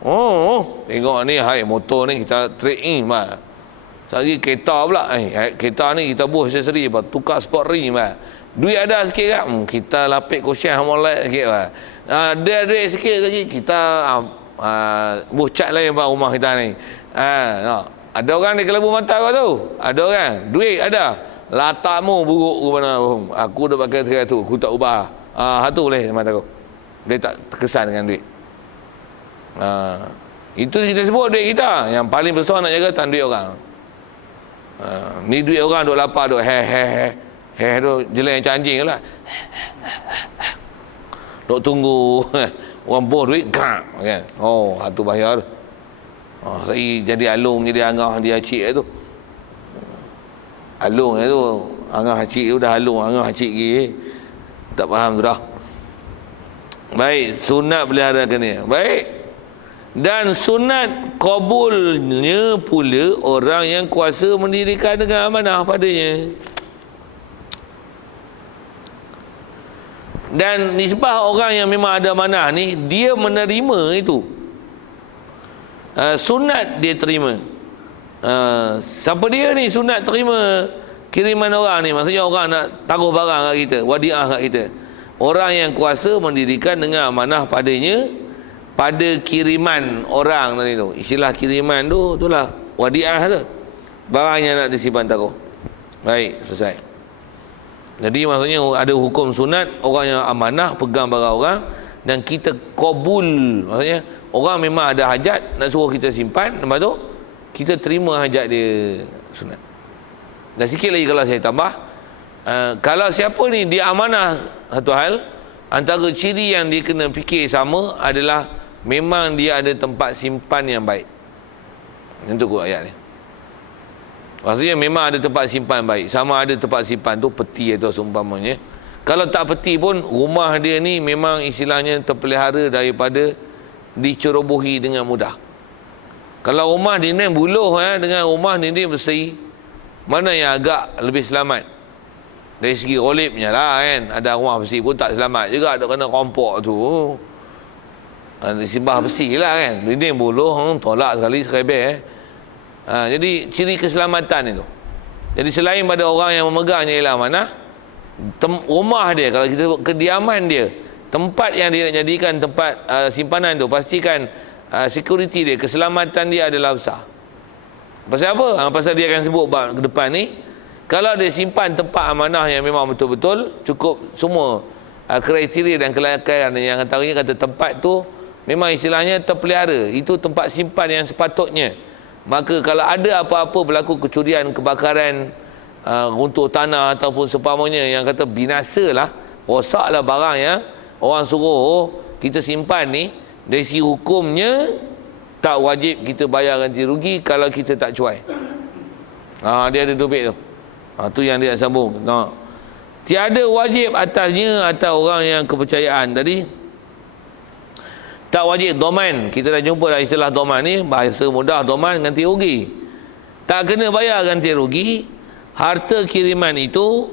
Oh, tengok ni, hai motor ni kita trade in mah. Sekali kereta pula, kereta ni kita buh aksesori, tukar sport ring mah. Duit ada sikit kan? Kita lapik kosian molek sikit mah. Ada duit sikit lagi kita buh cat lain pak rumah kita ni. Ada orang di Kelabu Mata kau tu. Ada orang, duit ada. Latakmu buruk ke mana? Aku dah pakai tiga tu, aku tak ubah. Satu boleh mata aku. Dia tak terkesan dengan duit. Itu kita sebut duit kita. Yang paling besar nak jaga tak duit orang. Ni duit orang duk lapar duk tu jelek macam anjing lah. Duk tunggu orang boh duit kan. Oh, satu bahaya tu. Saya jadi alung, jadi angah dia cik tu. Alung tu, angah cik tu dah alung, angah cik lagi. Tak faham tu dah. Baik, sunat pelihara ni. Baik. Dan sunat kabulnya pula orang yang kuasa mendirikan dengan amanah padanya. Dan nisbah orang yang memang ada amanah ni, dia menerima itu. Sunat dia terima. Siapa dia ni sunat terima kiriman orang ni? Maksudnya orang nak taruh barang kat kita, wadiah kat kita. Orang yang kuasa mendirikan dengan amanah padanya, pada kiriman orang tadi tu. Istilah kiriman tu itulah wadiah tu. Barang yang nak disimpan taruh. Baik, selesai. Jadi maksudnya ada hukum sunat orang yang amanah pegang barang orang dan kita qabul. Maksudnya orang memang ada hajat nak suruh kita simpan, lepas tu kita terima hajat dia, sunat. Dan sikit lagi kalau saya tambah, kalau siapa ni dia amanah satu hal, antara ciri yang dia kena fikir sama adalah memang dia ada tempat simpan yang baik. Untuk kot ayat ni. Maksudnya memang ada tempat simpan baik. Sama ada tempat simpan tu peti atau seumpamanya. Kalau tak peti pun rumah dia ni memang istilahnya terpelihara daripada dicerobohi dengan mudah. Kalau rumah dinding buluh dengan rumah dinding besi, mana yang agak lebih selamat? Dari segi rolipnya lah kan. Ada rumah besi pun tak selamat juga, ada kena kompok tu. Disibah besi lah kan. Dinding buluh, tolak sekali serebel. Jadi ciri keselamatan itu. Jadi selain pada orang yang memegangnya ialah mana? Rumah dia, kalau kita kediaman dia, tempat yang dia nak jadikan tempat simpanan tu, pastikan security dia, keselamatan dia adalah besar. Pasal apa? Pasal dia akan sebut ke depan ni, kalau dia simpan tempat amanah yang memang betul-betul cukup semua kriteria dan kelayakan, yang antaranya kata tempat tu memang istilahnya terpelihara, itu tempat simpan yang sepatutnya. Maka kalau ada apa-apa berlaku kecurian, kebakaran, runtuh tanah ataupun seumpamanya yang kata binasalah, rosaklah barang yang orang suruh kita simpan ni, dari segi hukumnya tak wajib kita bayar ganti rugi kalau kita tak cuai. Dia ada duit tu. Tu yang dia sambung. Tiada wajib atasnya atas orang yang kepercayaan tadi. Tak wajib doman. Kita dah jumpa dah istilah doman ni, bahasa mudah doman ganti rugi. Tak kena bayar ganti rugi harta kiriman itu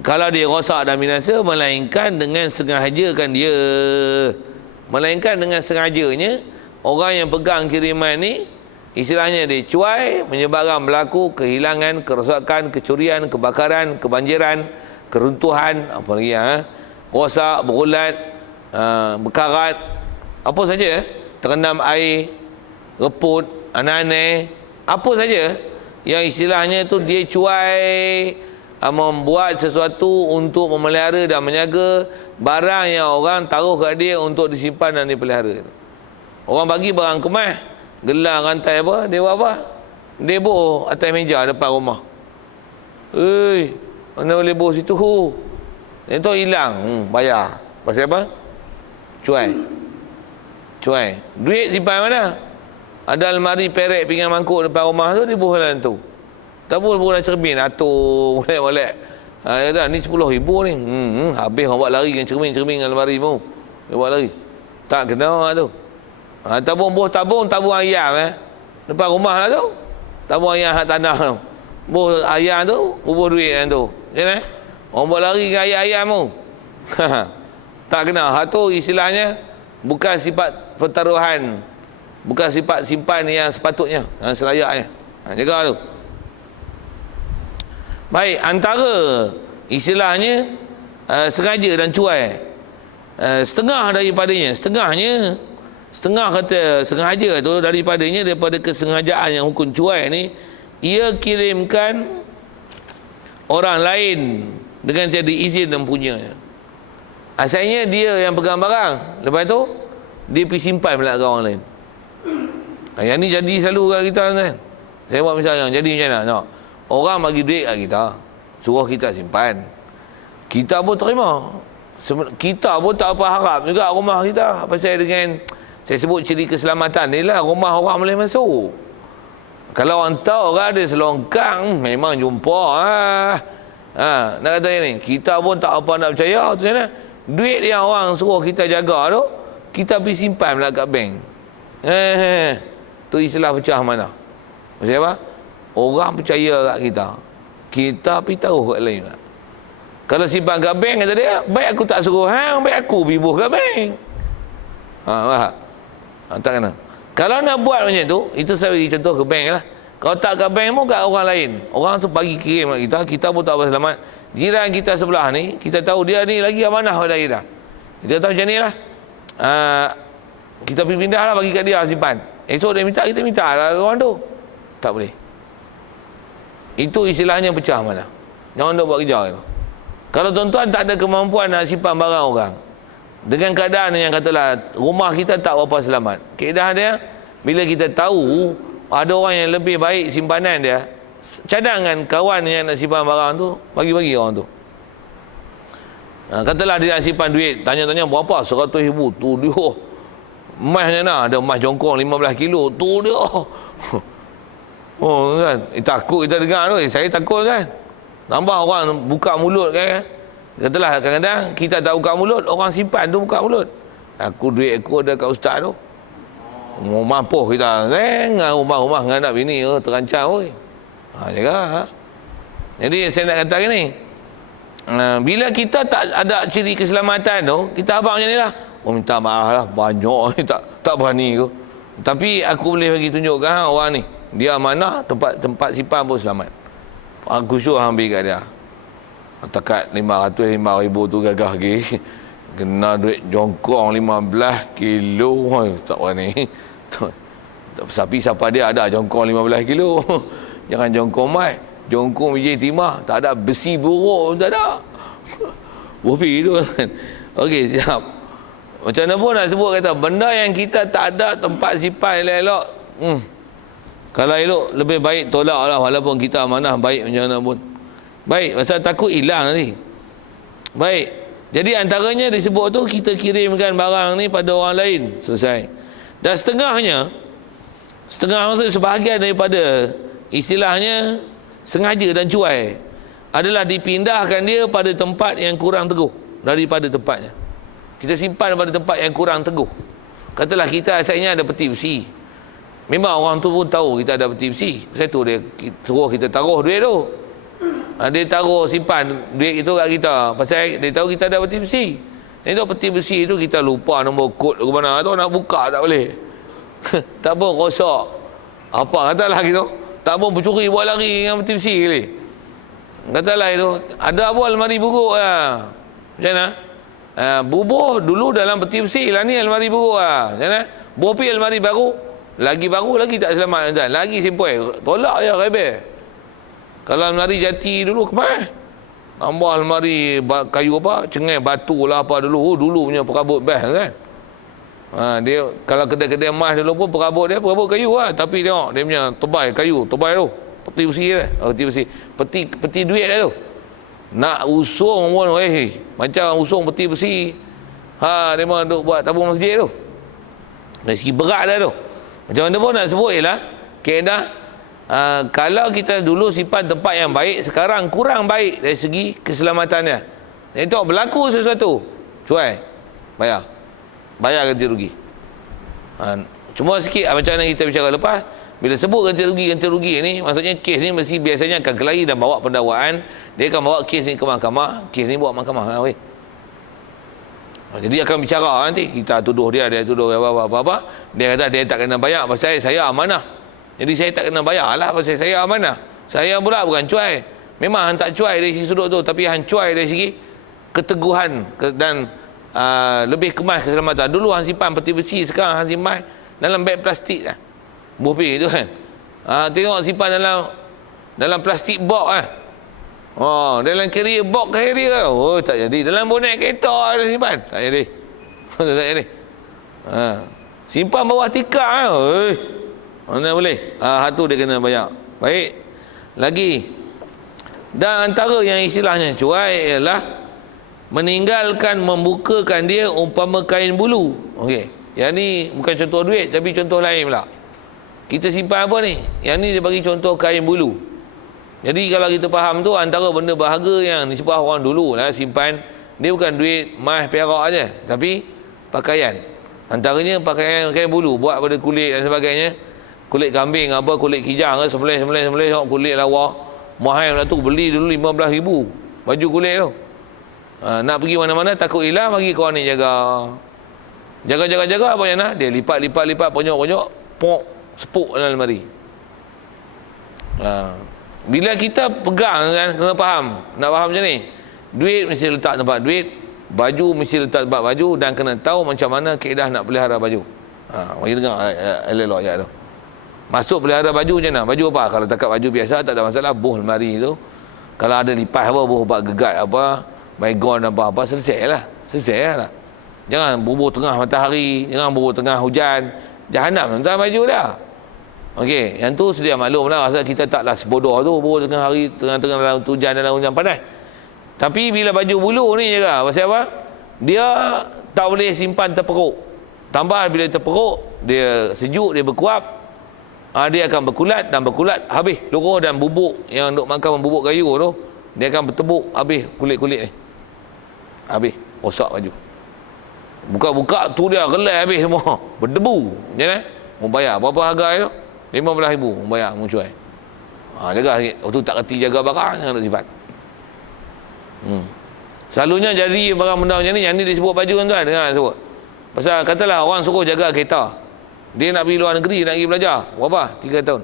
kalau dia rosak dan binasa, melainkan dengan sengajakan dia. Melainkan dengan sengajanya orang yang pegang kiriman ni, istilahnya dia cuai, menyebabkan berlaku kehilangan, kerosakan, kecurian, kebakaran, kebanjiran, keruntuhan, apa lagi rosak, berulat, berkarat, apa saja, terendam air, reput, aneh-aneh, apa saja yang istilahnya tu dia cuai, membuat sesuatu untuk memelihara dan menjaga barang yang orang taruh kat dia untuk disimpan dan dipelihara. Orang bagi barang kemas, gelang, rantai apa, dia buat apa? Dia boh atas meja depan rumah. Mana boleh boh situ? Itu hilang, bayar. Pasal apa? Cuai. Duit simpan mana? Ada almari perek pinggan mangkuk depan rumah tu, dia buh dalam tu. Tak boleh dalam cermin, atur molek-molek. Dia kata ni 10,000 ni. Habis orang buat lari dengan cermin almari mu. Dia buat lari. Tak kena tu. Tabung buh tabung ayam depan rumah lah tu. Tabung ayam hak tanah tu. Buh ayam tu, bubuh duit kan tu. Jangan orang buat lari dengan ayam mu. Tak kena. Hak tu istilahnya bukan sifat pertaruhan Bukan sifat simpan yang sepatutnya, yang selayaknya. Jaga tu. Baik, antara istilahnya sengaja dan cuai, setengah daripadanya, setengah kata sengaja tu daripadanya, daripada kesengajaan yang hukum cuai ni, ia kirimkan orang lain dengan tiada izin dan punyanya. Asalnya dia yang pegang barang, lepas tu dia pergi simpan pula ke orang lain. Yang ni jadi selalu kat kita kan. Saya buat misalnya, jadi macam mana? No. Orang bagi duit kat kita, suruh kita simpan, kita pun terima. Kita pun tak apa harap juga rumah kita. Pasal dengan saya sebut ciri keselamatan ni lah, rumah orang boleh masuk. Kalau orang tahu orang ada selongkang, memang jumpa nak kata ni, kita pun tak apa nak percaya tu macam mana. Duit yang orang suruh kita jaga tu, kita pergi simpan pula kat bank. Tu istilah pecah mana. Maksudnya apa? Orang percaya kat kita, kita pergi taruh kat lain pula. Kalau simpan kat bank, kata dia, baik aku tak suruh hang, baik aku pergi buh kat bank. Tak kena. Kalau nak buat macam tu, itu saya bagi contoh ke bank lah. Kalau tak kat bank pun kat orang lain, orang tu bagi kirim kat kita, kita pun tak apa selamat. Jiran kita sebelah ni, kita tahu dia ni lagi amanah pada kita. Kita tahu macam ni lah. Kita pergi pindah lah, bagi kat dia simpan. Esok dia minta, kita minta lah orang tu. Tak boleh. Itu istilahnya pecah mana. Jangan duk buat kerja tu. Kalau tuan-tuan tak ada kemampuan nak simpan barang orang, dengan keadaan yang katalah rumah kita tak berapa selamat, keadaan dia, bila kita tahu ada orang yang lebih baik simpanan dia, cadangan kawan yang nak simpan barang tu, bagi-bagi orang tu. Katalah dia nak simpan duit, tanya-tanya berapa, 100,000, tu dia emas macam mana, ada emas jongkong 15 kilo, tu dia. Oh kan, takut kita dengar tu, saya takut kan. Tambah orang buka mulut kan. Katalah kadang-kadang kita tak buka mulut, orang simpan tu buka mulut. Aku duit aku ada kat ustaz tu. Mampu kita dengan rumah-rumah dengan anak bini terancam oi. Jaga. Jadi saya nak kata gini. Bila kita tak ada ciri keselamatan tu, kita abang macam ni lah. Minta maaf lah, banyak ni tak berani tu. Tapi aku boleh bagi tunjukkan orang ni, dia amanah, tempat simpan pun selamat. Aku suruh ambil kat dia. Takat 500,000 tu gagah lagi. Kena duit jongkong 15 kilo. Tak berani. Tapi siapa dia ada jongkong 15 kilo. Jangan jongkong mai. Jongkong biji timah. Tak ada besi buruk. Tak ada. Bopi tu kan. Okey, siap. Macam mana pun nak sebut kata, benda yang kita tak ada tempat simpan elok-elok. Kalau elok, lebih baik tolak lah, walaupun kita amanah baik macam mana pun. Baik, pasal takut hilang nanti. Baik, jadi antaranya disebut tu, kita kirimkan barang ni pada orang lain. Selesai. Dan setengah maksud sebahagian daripada istilahnya sengaja dan cuai, adalah dipindahkan dia pada tempat yang kurang teguh daripada tempatnya. Kita simpan pada tempat yang kurang teguh. Katalah kita asalnya ada peti besi. Memang orang tu pun tahu kita ada peti besi. Pasal tu dia suruh kita taruh duit tu. Dia taruh simpan duit itu kat kita. Pasal dia tahu kita ada peti besi. Itu peti besi tu kita lupa nombor kod ke mana tu, nak buka tak boleh. Tak pun rosak. Apa katalah gitu. Tak pun pencuri buat lari dengan peti besi kali. Katalah itu ada apa almari buruk lah. Macam mana? Bubuh dulu dalam peti besi lah ni, almari buruk lah. Macam mana? Bopi almari baru lagi tak selamat tuan. Lagi simple. Tolak je rebel. Kalau almari jati dulu kemana? Tambah almari kayu apa? Cengai batu lah apa dulu. Dulu punya perabot best kan. Dia kalau kedai-kedai emas dulu pun perabot kayu lah. Tapi tengok dia punya tebal kayu, tebal tu. Peti besi lah. Peti besi. Peti duit dah tu. Nak usung pun macam usung peti besi. Dia memang duk buat tabung masjid tu. Dari segi berat dah tu. Macam mana pun nak sebut ialah kaedah, kalau kita dulu simpan tempat yang baik, sekarang kurang baik dari segi keselamatannya. Itu berlaku sesuatu, cuai, bayar ganti rugi. Cuma sikit macam mana kita bicara lepas, bila sebut ganti rugi ni, maksudnya kes ni mesti biasanya akan kelahi dan bawa pendakwaan. Dia akan bawa kes ni ke mahkamah, kes ni bawa mahkamah. Jadi akan bicara nanti, kita tuduh dia tuduh apa-apa. Dia kata dia tak kena bayar pasal saya amanah. Jadi saya tak kena bayar lah pasal saya amanah. Saya pula bukan cuai. Memang hang tak cuai dari sisi sudut tu, tapi hang cuai dari segi keteguhan dan lebih kemas keselamatan. Dulu hang simpan peti besi, sekarang hang simpan dalam beg plastik lah. Bupi tu kan. Tengok simpan dalam plastik box kan. Oh, dalam carrier box carrier kan. Oh, tak jadi. Dalam bonet kereta ada simpan. Tak jadi. Tak jadi. Simpan bawah tikar kan. Oi. Mana boleh? Satu dia kena bayar. Baik. Lagi. Dan antara yang istilahnya cuai ialah meninggalkan membukakan dia umpama kain bulu. Okey. Yang ni bukan contoh duit tapi contoh lain pula. Kita simpan apa ni? Yang ni dia bagi contoh kain bulu. Jadi kalau kita faham tu antara benda berharga yang disebut orang dulu lah simpan, dia bukan duit, emas, perak aja, tapi pakaian. Antaranya pakaian kain bulu buat pada kulit dan sebagainya. Kulit kambing apa, kulit kijang ke, sembelih kulit lawa. Mahal lah tu, beli dulu 15,000 baju kulit tu. Nak pergi mana-mana takut hilang, bagi kawan ni jaga. Jaga apa yang nak? Dia lipat, ponyok, pok, sepuk dalam lemari. Bila kita pegang kan, kena faham. Nak faham macam ni, duit mesti letak tempat duit, baju mesti letak tempat baju, dan kena tahu macam mana kaedah nak pelihara baju. Bagi dengar elok ayat tu. Masuk pelihara baju macam mana? Baju apa? Kalau takat baju biasa tak ada masalah, boh lemari tu. Kalau ada lipas apa, boh bak gegat apa, baygon apa-apa, selesai lah. Jangan bubuh tengah matahari, jangan bubuh tengah hujan. Jahanam tuan baju dah. Okey, yang tu sedia maklum lah, rasa kita taklah sebodoh tu bubuh tengah hari, tengah-tengah dalam hujan, dalam hujan panas. Tapi bila baju bulu ni jaga, pasal apa? Dia tak boleh simpan terperuk. Tambah bila terperuk, dia sejuk, dia berkuap, dia akan berkulat habis luruh, dan bubuk yang duk makan bubuk kayu tu, dia akan bertebuk habis kulit-kulit ni. Habis rosak baju. Buka-buka tu dia gelai habis semua, berdebu. Macam mana? Mau bayar berapa harga tu? 15,000 mau bayar, mau cuai. Jaga sikit. Waktu tak kerti jaga barang, jangan nak sifat. Selalunya jadi barang benda macam ni, yang ni disebut baju kan tuan, dengar sebut. Pasal katalah orang suruh jaga kereta. Dia nak pergi luar negeri, nak pergi belajar. Berapa? 3 tahun.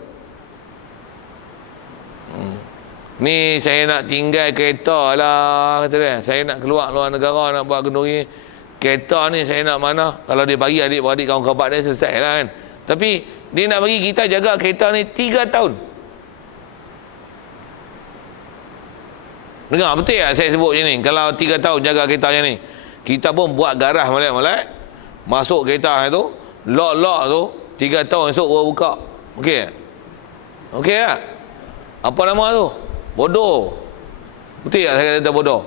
Ni saya nak tinggal kereta lah, kata dia. Saya nak keluar luar negara, nak buat kenduri. Kereta ni saya nak mana? Kalau dia bagi adik-beradik kawan-kawan dia, selesai lah kan. Tapi dia nak bagi kita jaga kereta ni 3 tahun. Dengar betul tak saya sebut macam ni? Kalau 3 tahun jaga kereta macam ni, kita pun buat garah molek-molek, masuk kereta tu, lock tu, 3 tahun esok baru buka. Okey tak? Okey tak? Apa nama tu? Bodoh. Betul tak saya kata bodoh?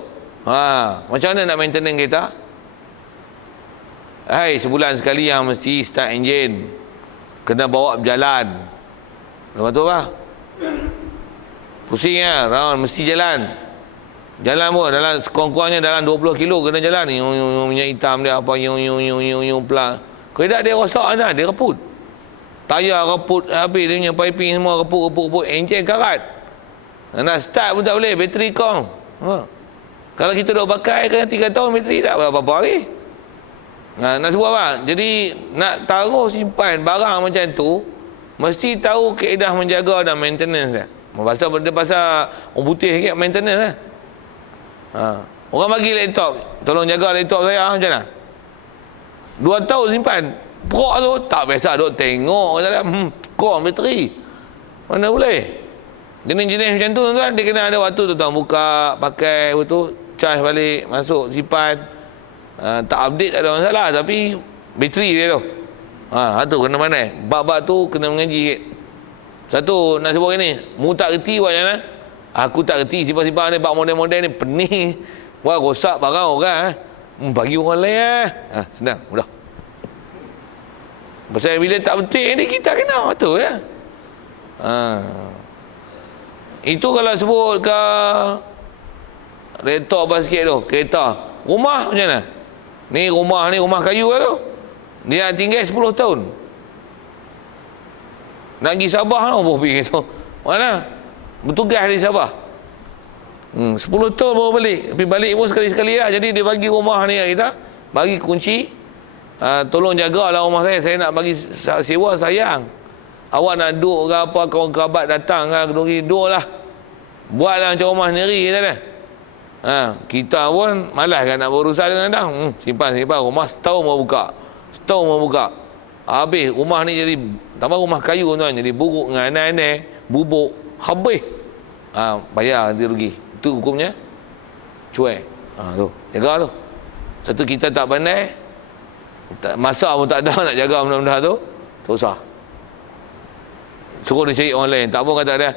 Macam mana nak maintenance kereta? Sebulan sekali yang mesti start enjin, kena bawa berjalan. Lepas tu apa? Pusing lah, round mesti jalan. Jalan pun dalam sekurang-kurangnya dalam 20 kilo kena jalan. Minyak hitam dia apa, pelan. Kedak dia rosak dah, dia reput. Tayar reput habis, dia punya piping semua reput. Enjin karat. Nak start pun tak boleh, bateri kong. Kalau kita dah pakai kena 3 tahun, bateri tak berapa hari. Nak sebut apa? Jadi nak taruh simpan barang macam tu, mesti tahu kaedah menjaga dan maintenance dia. Pasal orang putih sikit maintenance lah. Orang bagi laptop, tolong jaga laptop saya macam mana? 2 tahun simpan. Prok tu tak biasa duk tengok dalam kong bateri. Mana boleh? Jenis-jenis macam tu tuan, dia kena ada waktu tu tuan, buka, pakai betul, charge balik, masuk, simpan. Tak update tak ada masalah, tapi bateri dia tu tu kena mana, bab-bab tu kena mengaji sikit. Satu nak sebut ni, mu tak kerti buat macam mana, aku tak kerti simpan-simpan ni, bab model-model ni pening, buat rosak barang orang bagi orang lain senang, mudah. Pasal bila tak betul ni kita kena tu ya. Itu kalau sebut ke laptop apa sikit tu, kereta, rumah macam mana? Ni rumah kayu lah tu. Dia nak tinggal 10 tahun. Nak pergi Sabah tu, boh pergi tu. Mana? Bertugas di Sabah. 10 tahun baru balik. Tapi balik pun sekali-sekali lah. Jadi dia bagi rumah ni kat kita bagi kunci, tolong jagalah rumah saya nak bagi sewa, sayang. Awak nak duduk ke apa, kawan kerabat datang ke, duduk lah. Buatlah macam rumah sendiri, kata dia. Kita pun malas kan nak berurusan dengan dah. Simpan rumah setahun mau buka. Habis rumah ni jadi tambah rumah kayu tuan, jadi buruk dengan aneh-aneh, bubuk, habis. Bayar nanti rugi. Itu hukumnya cuai. Tu jaga tu. Satu kita tak pandai, masa pun tak ada nak jaga benda-benda tu, susah. Suruh dia cari orang lain. Tak pun kata dia,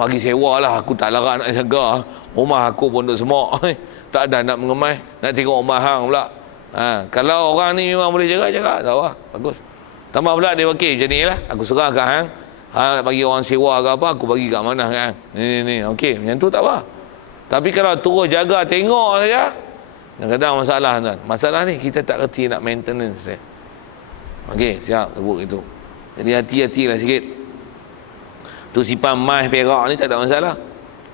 bagi sewa lah, aku tak larat nak jaga. Rumah aku pun duk semak. Tak ada nak mengemai, nak tengok rumah hang pula. Kalau orang ni memang boleh jaga, tak apa, bagus. Tambah pula dia okey macam ni lah, aku serah kat hang. Nak bagi orang sewa ke apa, aku bagi kat mana kan. Ni okey, macam tu tak apa. Tapi kalau terus jaga tengok saja, kadang-kadang masalah tuan. Masalah ni kita tak reti nak maintenance dia. Okey, siap sebut itu. Jadi hati-hatilah sikit. Tu simpan emas perak ni tak ada masalah.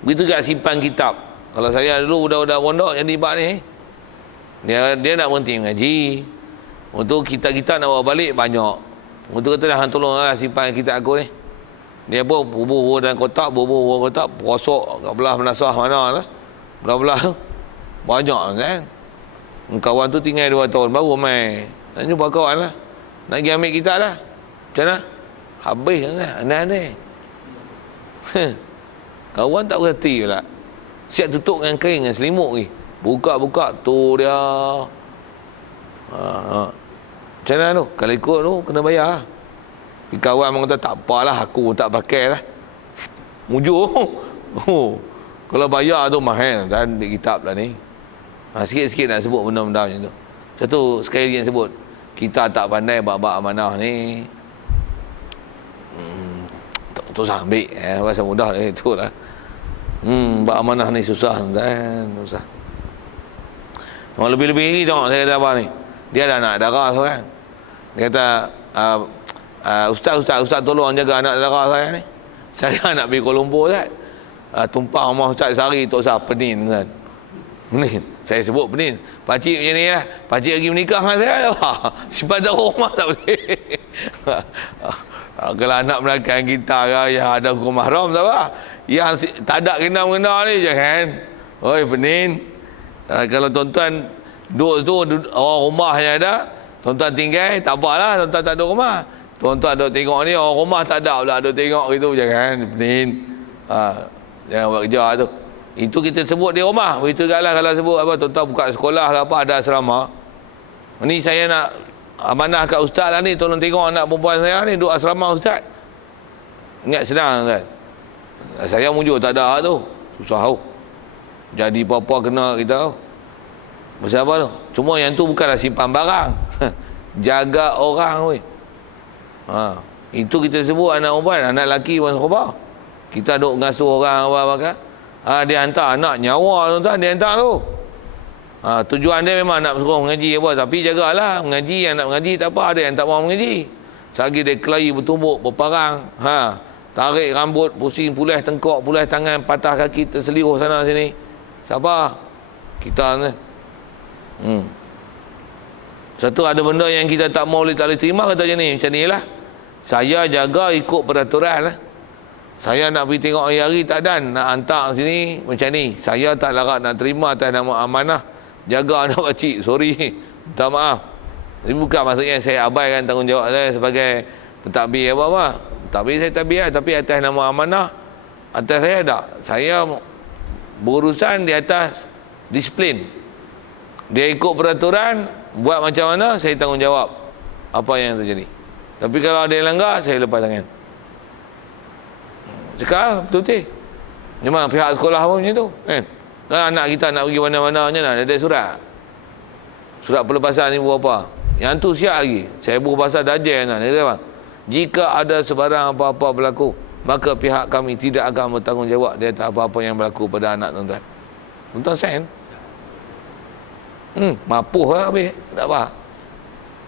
Begitu juga simpan kitab. Kalau saya dulu budak-budak pondok jadi bab ni, dia nak berhenti mengaji. Untuk kita nak bawa balik banyak. Untuk kata dah hang tolonglah simpan kitab aku ni. Dia pun bubuh dalam kotak, perosok kat belah menasah mana lah. Belah-belah tu. Banyak kan. Kawan tu tinggal 2 tahun baru main. Nak jumpa kawan lah. Nak pergi ambil kitab lah. Macam mana? Habis kan. Aneh-aneh. Kawan tak berhenti pula. Siap tutup dengan kain dengan selimut ni. Buka-buka tu dia. Macam mana tu? Kalau ikut tu kena bayar. Tapi kawan orang kata tak apalah, aku tak pakai lah. Mujur. Kalau bayar tu mahal dan di kitab lah ni. Sikit-sikit nak sebut benda-benda macam tu. Satu sekali lagi yang sebut, kita tak pandai bab-bab amanah ni. Tak usah ambil, bahasa mudah lah itulah. Bab amanah ni susah kan, susah. Lebih-lebih lagi tengok saya kata apa ni. Dia ada anak dara seorang. Dia kata, Ustaz tolong jaga anak dara saya ni. Saya nak pergi Kuala Lumpur Ustaz. Tumpang rumah Ustaz sehari tak usah penin kan. Penin. Saya sebut penin. Pakcik macam ni lah. Pakcik lagi menikah dengan saya. Simpan dara rumah tak boleh. Kalau anak belakang kita yang ada hukum mahram tak apa. Yang tak ada kena-kena ni jangan. Oi penin. Kalau tuan-tuan duduk tu orang rumah yang ada, tuan-tuan tinggal tak apalah, tuan-tuan tak ada rumah. Tuan-tuan duduk tengok ni orang rumah tak ada pula duduk tengok gitu jangan penin. Jangan buat kerja tu. Itu kita sebut di rumah. Begitu jugalah kalau sebut apa tuan-tuan buka sekolah ke apa ada asrama. Ni saya nak amanah kat ustaz lah ni, tolong tengok anak perempuan saya ni duduk asrama ustaz. Ingat senang kan. Saya mujur tak ada tu. Susah tu. Jadi apa-apa kena kita tu. Pasal apa tu? Cuma yang tu bukanlah simpan barang. Jaga orang weh. Itu kita sebut anak perempuan, anak lelaki pun serupa. Kita duk ngasuh orang apa kan. Dia hantar anak nyawa tuan-tuan, dia hantar tu. Tujuan dia memang nak suruh mengaji apa, tapi jagalah mengaji, yang nak mengaji tak apa, ada yang tak mahu mengaji. Selagi dia kelahi bertumbuk, berparang, tarik rambut, pusing, pulih tengkok, pulih tangan, patah kaki, terseliruh sana sini. Siapa? Kita ni. Satu ada benda yang kita tak mau tak boleh terima kata macam ni. Macam ni lah. Saya jaga ikut peraturan lah. Saya nak pergi tengok hari-hari tak ada, nak hantar sini macam ni. Saya tak larat nak terima atas nama amanah. Jaga anak pakcik, sorry. Minta maaf. Ini bukan maksudnya saya abaikan tanggungjawab saya sebagai pentadbir apa-apa. Pentadbir saya tadbir lah. Tapi atas nama amanah, atas saya tak. Saya berurusan di atas disiplin. Dia ikut peraturan, buat macam mana, saya tanggungjawab apa yang terjadi. Tapi kalau ada yang langgar, saya lepas tangan. Cakap betul-betul. Memang pihak sekolah pun macam tu kan. Kalau anak kita nak pergi mana-mana macam mana, ada surat. Surat pelepasan ni berapa. Yang tu siap lagi. Saya berpasal dajal kan. Dia kata, jika ada sebarang apa-apa berlaku, maka pihak kami tidak akan bertanggungjawab di atas apa-apa yang berlaku pada anak tuan-tuan. Tuan-tuan sign. Mapuh lah habis. Tak apa.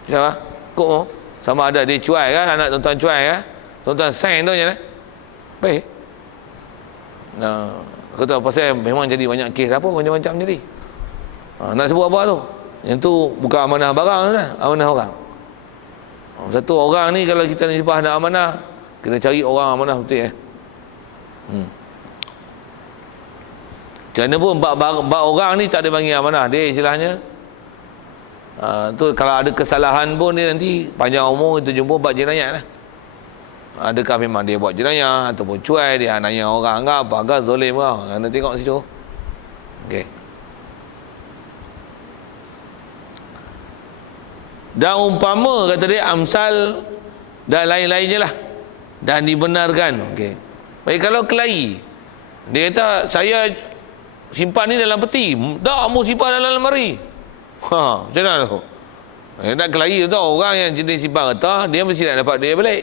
Sama? Kok sama ada dia cuai kan, anak tuan-tuan cuai kan. Tuan-tuan sign tu je lah. Baik. Kata pasal memang jadi banyak kes apa macam-macam jadi. Nak sebut apa tu? Yang tu bukan amanah barang dah, amanah orang. Satu orang ni kalau kita nak sibah nak amanah, kena cari orang amanah betul Kerana pun bab orang ni tak ada bagi amanah dia istilahnya. Tu kalau ada kesalahan pun dia nanti panjang umur kita jumpa bab jenayah lah. Adakah memang dia buat jenayah ataupun cuai dia nanya orang ke apa ke zalim ke. Kena tengok situ. Okey. Dan umpama kata dia amsal dan lain-lainnya lah dan dibenarkan. Okey. Baik kalau kelahi dia kata saya simpan ni dalam peti, tak mau simpan dalam lemari. Macam mana tu? Nak kelahi tu orang yang jenis simpan kata dia mesti nak dapat duit balik.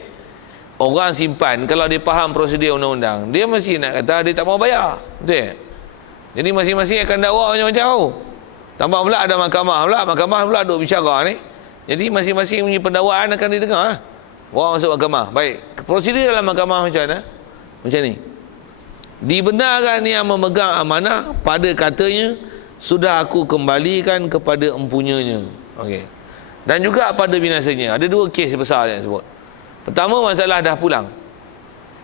Orang simpan kalau dia faham prosedur undang-undang, dia mesti nak kata dia tak mau bayar. Betul? Jadi masing-masing akan dakwa macam-macam. Tambah pula ada mahkamah pula duk bicara ni. Jadi masing-masing punya pendakwaan akan didengar. Orang masuk mahkamah. Baik, prosedur dalam mahkamah macam mana? Macam ni. Dibenarkan yang memegang amanah pada katanya sudah aku kembalikan kepada empunyanya. Okey. Dan juga pada binasanya. Ada dua kes besar yang sebut. Pertama masalah dah pulang.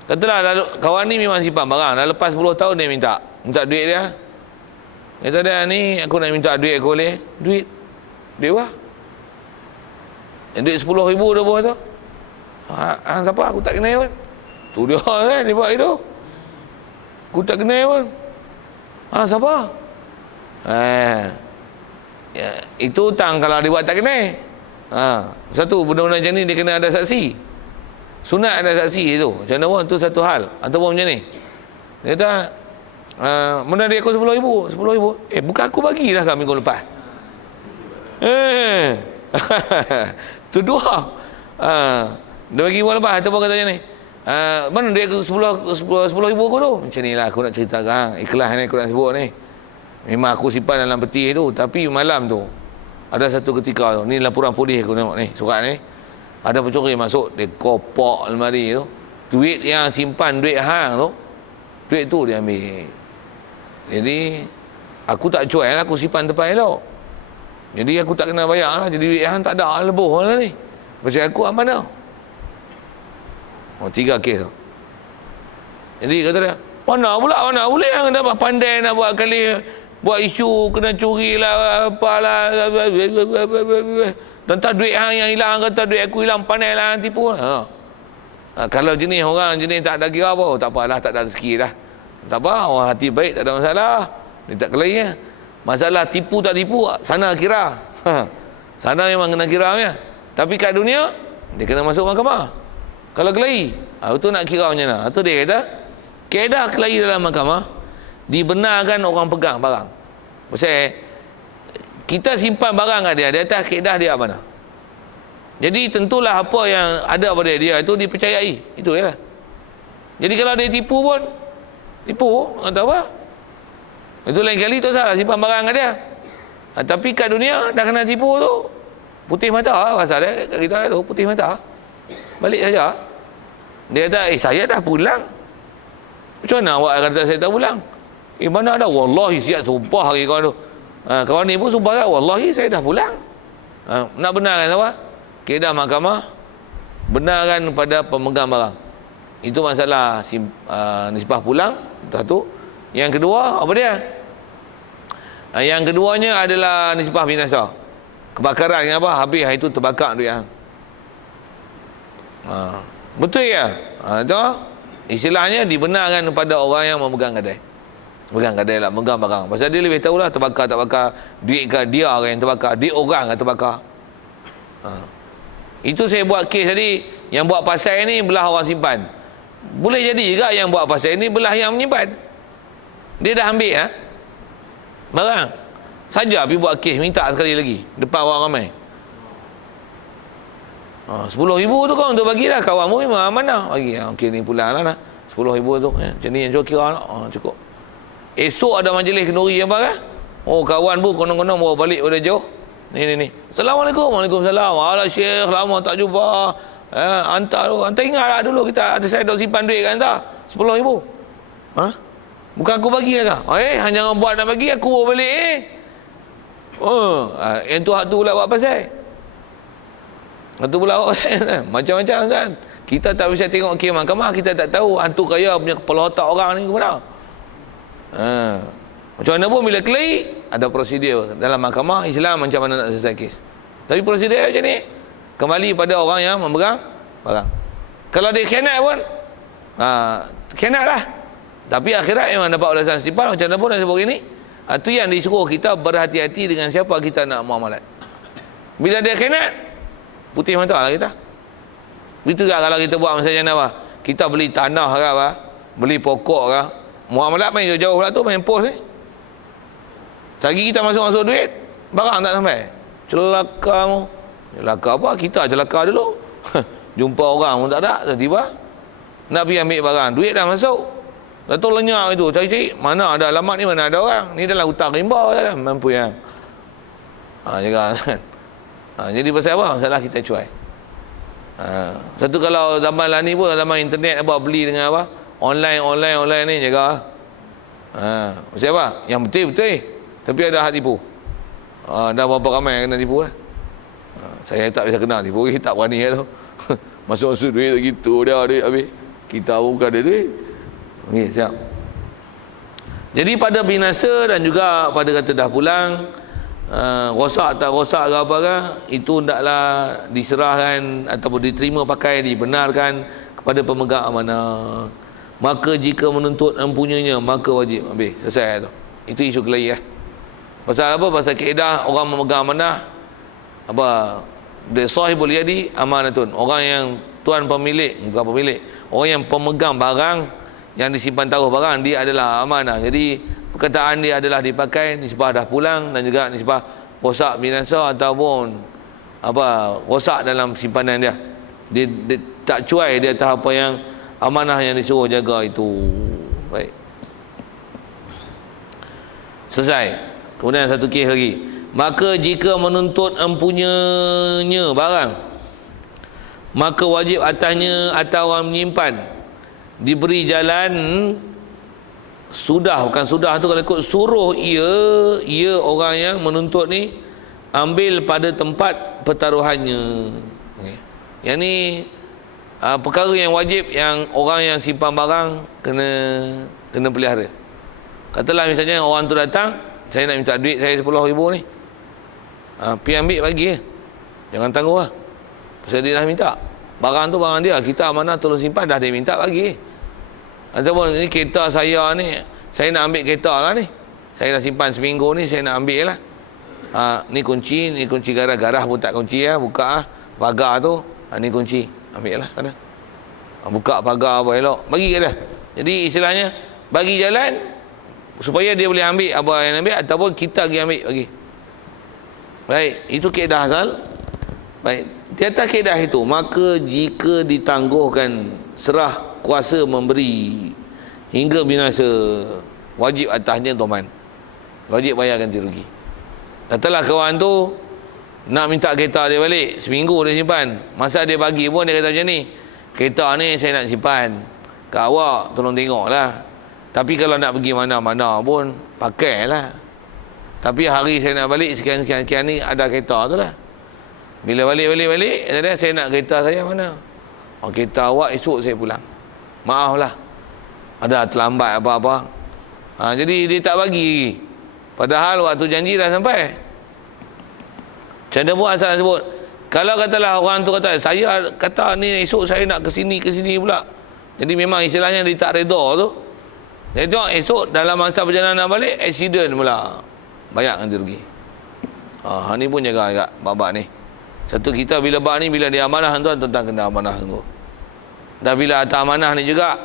Katalah kawan ni memang simpan barang, dah lepas 10 tahun dia minta duit dia. Kata dia ni aku nak minta duit aku boleh? Duit apa? Duit 10,000 dah buat tu. Hang siapa? Aku tak kenal pun. Tu dia kan dia buat itu. Aku tak kenal pun. Siapa? Itu hutang kalau dia buat tak kenal. Satu benda-benda macam ni dia kena ada saksi. Sunat ada saksi itu. Macam mana pun tu satu hal. Ataupun macam ni. Dia kata mana dia aku 10,000. 10,000. Bukan aku bagilah kau minggu lepas. Tu dua. Dia bagi minggu lepas ataupun kata macam ni. Mana dia aku 10,000 aku tu. Macam ni lah aku nak ceritakan. Ikhlas ni aku nak sebut ni. Memang aku simpan dalam peti tu. Tapi malam tu ada satu ketika tu. Ni laporan polis aku tengok ni. Surat ni. Ada pencuri masuk, dia kopak almari tu. Duit yang simpan, duit hang tu, duit tu dia ambil. Jadi, aku tak cuai lah, aku simpan tempat elok. Jadi, aku tak kena bayar lah. Jadi, duit hang tak ada lebuh lah ni. Pasal aku amanah. 3 kes tu. Jadi, kata dia, mana boleh hang dapat pandai nak buat kali, buat isu, kena curi lah, apalah. Tentang duit hang yang hilang, kata duit aku hilang, pandai lah tipu. Kalau jenis orang jenis tak ada kira apa, tak apalah, tak ada rezeki dah. Tak apa, orang hati baik tak ada masalah. Dia tak kelahi ya. Masalah tipu tak tipu, sana kira. Sana memang kena kira ya. Tapi kat dunia dia kena masuk mahkamah. Kalau kelahi, itu nak kira macam mana? Itu dia kata, kaedah kelahi dalam mahkamah dibenarkan orang pegang barang. Pasal kita simpan barang kat dia, di atas kaedah dia mana. Jadi tentulah apa yang ada pada dia itu dipercayai. Itu je lah. Jadi kalau dia tipu pun, tipu, atau apa? Itu lain kali tak salah simpan barang kat dia. Tapi kat dunia dah kena tipu tu, putih mata pasal dia, kat kita tu putih mata. Balik saja. Dia kata, saya dah pulang. Macam mana awak kata saya tak pulang? Mana ada? Wallahi siap sumpah hari kawan tu. Kawan ni pun sumpah kat, wallahi saya dah pulang. Nak benarkan apa? Kaedah mahkamah benarkan pada pemegang barang. Itu masalah nisbah pulang. Satu. Yang kedua apa dia? Yang keduanya adalah nisbah binasa. Kebakaran yang apa? Habis itu terbakar duit hang. Betul ya? Itu istilahnya dibenarkan pada orang yang memegang kedai. Pegang kedai lah, megang barang. Pasal dia lebih tahulah terbakar tak bakar, duit ke dia orang yang terbakar, duit orang yang terbakar. Itu saya buat kes tadi, yang buat pasal ni belah orang simpan. Boleh jadi juga yang buat pasal ni belah yang menyimpan. Dia dah ambil barang. Saja pergi buat kes, minta sekali lagi depan orang ramai. 10,000 tu kau untuk bagilah, kawanmu memang amanah bagi. Okey ni pulang lah 10,000 tu. Macam ni yang kira lah. Cukup. Esok ada majlis kenduri apa kan? Kawan pun konon-konon bawa balik pada jauh. Ni. Assalamualaikum. Waalaikumsalam. Alah Syekh, lama tak jumpa. Hantar ingatlah dulu kita ada saya dok simpan duit kan hantar 10,000. Bukan aku bagi kan? Hanya orang buat nak bagi aku bawa balik Yang tu hak tu pula buat pasal. Hak tu pula buat pasal kan? Macam-macam kan. Kita tak bisa tengok mahkamah, kita tak tahu hantu kaya punya kepala otak orang ni ke mana. Macam mana pun bila kelahi, ada prosedur dalam mahkamah Islam macam mana nak selesai kes. Tapi prosedur macam ni, kembali pada orang yang memegang barang. Kalau dia khianat pun, khianat lah. Tapi akhirat memang dapat balasan setimpal. Macam mana pun nak sebut ini, itu yang disuruh kita berhati-hati dengan siapa kita nak muamalat. Bila dia khianat, putih mata lah kita. Begitu juga kalau kita buat misalnya apa, kita beli tanah ke apa, beli pokok ke, muamalat main jauh-jauh pula tu, main pos ni. Lagi kita masuk-masuk duit, barang tak sampai. Celaka mu. Celaka apa? Kita celaka dulu. Jumpa orang pun tak ada, tiba-tiba nak pergi ambil barang, duit dah masuk. Dah tu lenyap itu, cari-cari, mana ada alamat ni, mana ada orang. Ni dalam hutang rimba je lah, mampu yang. Jangan kan. Jadi pasal apa? Masalah kita cuai. Satu kalau zaman lah ni pun, zaman internet apa, beli dengan apa, online ni jaga. Maksud apa? Yang betul-betul, tapi ada hak tipu. Dah berapa ramai yang kena tipu lah. Saya tak bisa kenal tipu, tak berani lah tu. Masuk-masuk duit gitu dah, duit habis. Kita bukan ada duit. Okey, siap. Jadi pada binasa dan juga pada kata dah pulang, rosak tak rosak ke apa ke, itu hendaklah diserahkan ataupun diterima pakai, dibenarkan kepada pemegang amanah. Maka jika menuntut empunyanya, maka wajib. Habis, selesai tu. Itu isu kelahi . Pasal apa? Pasal kaedah orang memegang amanah, apa, dia sahibul yadi amanatun. Orang yang tuan pemilik, bukan pemilik, orang yang pemegang barang yang disimpan taruh barang, dia adalah amanah. Jadi perkataan dia adalah dipakai nisbah dah pulang dan juga nisbah rosak binasa ataupun apa, rosak dalam simpanan dia. Dia tak cuai dia atas apa yang amanah yang disuruh jaga itu. Baik, selesai. Kemudian satu kes lagi. Maka jika menuntut empunyanya barang, maka wajib atasnya atau orang menyimpan diberi jalan sudah, bukan sudah tu, kalau ikut suruh ia orang yang menuntut ni ambil pada tempat pertaruhannya. Yang ni perkara yang wajib, yang orang yang simpan barang kena pelihara. Katalah misalnya orang tu datang, saya nak minta duit saya 10,000 ni, pergi ambil bagi jangan tangguh lah. Pasal dia dah minta barang tu, barang dia, kita amanah tolong simpan, dah dia minta bagi. Ataupun ni kereta saya ni, saya nak ambil kereta lah ni, saya dah simpan seminggu ni, saya nak ambil lah. Ni kunci garah pun tak kunci lah, buka lah pagar tu, ni kunci, ambil lah sana. Buka pagar apa elok, bagi ke dah. Jadi istilahnya bagi jalan supaya dia boleh ambil apa yang ambil, ataupun kita pergi ambil bagi. Baik, itu kaedah asal. Baik, di atas kaedah itu, maka jika ditangguhkan serah kuasa memberi hingga binasa, wajib atasnya doman, wajib bayar ganti rugi. Katalah kawan tu nak minta kereta dia balik, seminggu dia simpan, masa dia bagi pun dia kata macam ni, kereta ni saya nak simpan kat awak, tolong tengok lah. Tapi kalau nak pergi mana-mana pun pakailah. Tapi hari saya nak balik sekian ni ada kereta tu lah. Bila balik saya nak kereta saya mana? Kereta awak esok saya pulang. Maaf lah, ada terlambat apa-apa. Jadi dia tak bagi. Padahal waktu janji dah sampai. Macam mana pun asal sebut. Kalau katalah orang tu kata, saya kata ni esok saya nak ke sini pula. Jadi memang istilahnya dia tak reda tu. Dia tengok esok dalam masa perjalanan balik, accident pula, bayar ganti rugi. Ni pun jaga agak babak ni. Satu, kita bila bab ni, bila dia amanah tuan, tentang kena amanah sungguh. Dan bila atas amanah ni juga,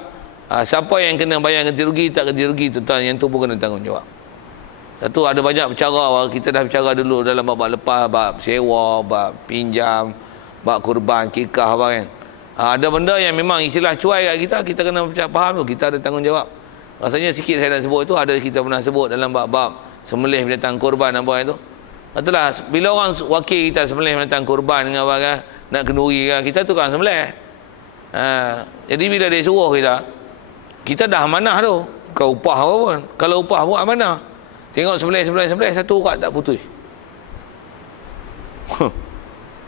siapa yang kena bayar ganti rugi, tak ganti rugi, tuan, yang tu pun kena tanggungjawab. Satu, ada banyak bercara, kita dah bercara dulu dalam bab lepas, bab sewa, bab pinjam, bab kurban, kikah apa kan. Ada benda yang memang istilah cuai kat kita kena faham tu, kita ada tanggungjawab. Rasanya sikit saya nak sebut itu, ada kita pernah sebut dalam bab-bab sembelih binatang kurban apa itu. Katalah bila orang wakil kita sembelih binatang kurban dengan apa kan, nak kenduri kan, kita tukang sembelih. Jadi bila dia suruh kita dah amanah tu, kau upah apa pun. Kalau upah pun amanah. Tengok sembelih satu urat tak putus.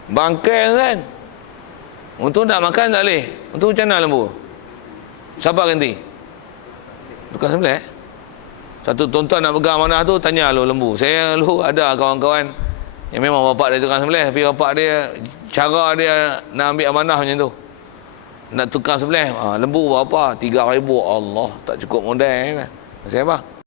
Bangkai kan. Untuk nak makan tak boleh. Untuk macam mana lembu? Siapa ganti? Tukang sembelih. Satu tuan-tuan nak pegang amanah tu, tanya lu lembu. Saya lu ada kawan-kawan yang memang bapak dia tukang sembelih, tapi bapak dia, cara dia nak ambil amanah macam tu. Nak tukang sembelih, lembu berapa? 3,000. Allah, tak cukup modal kan. Saya apa?